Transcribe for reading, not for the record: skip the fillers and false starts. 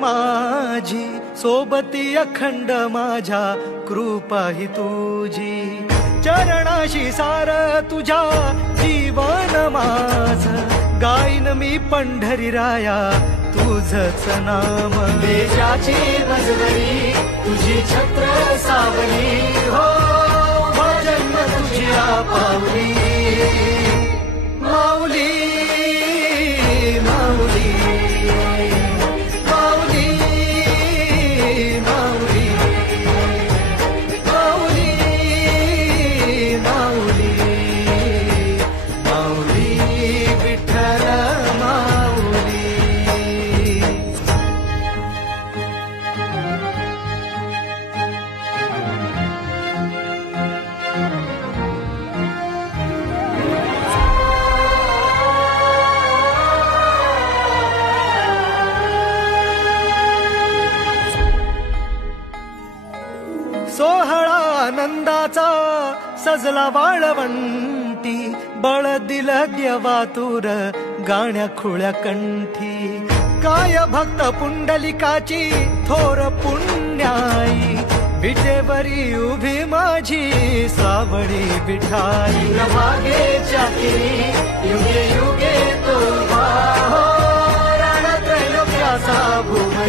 माझी सोबती अखंड माझ्या कृपा ही तुझी चरणाशी सार तुझ्या जीवन माझ गाईन मी पंढरी राया तुझच नाम देशाची मजवरी तुझी छत्र सावली हो भजन तुझ्या पावली माऊली माऊली माऊली माऊली माऊली माऊली माऊली विठ्ठल माऊली. सोहळा आनंदाचा सजला वाळवंटी बळ दिलं देवातुर गाण्या खुळ्या कंठी काय भक्त पुंडलिकाची थोर पुण्याई विटेवरी उभी माझी सावळी विठाई प्रभागेच्या किरी युगे युगे तो रण त्रैलोक्याचा भूम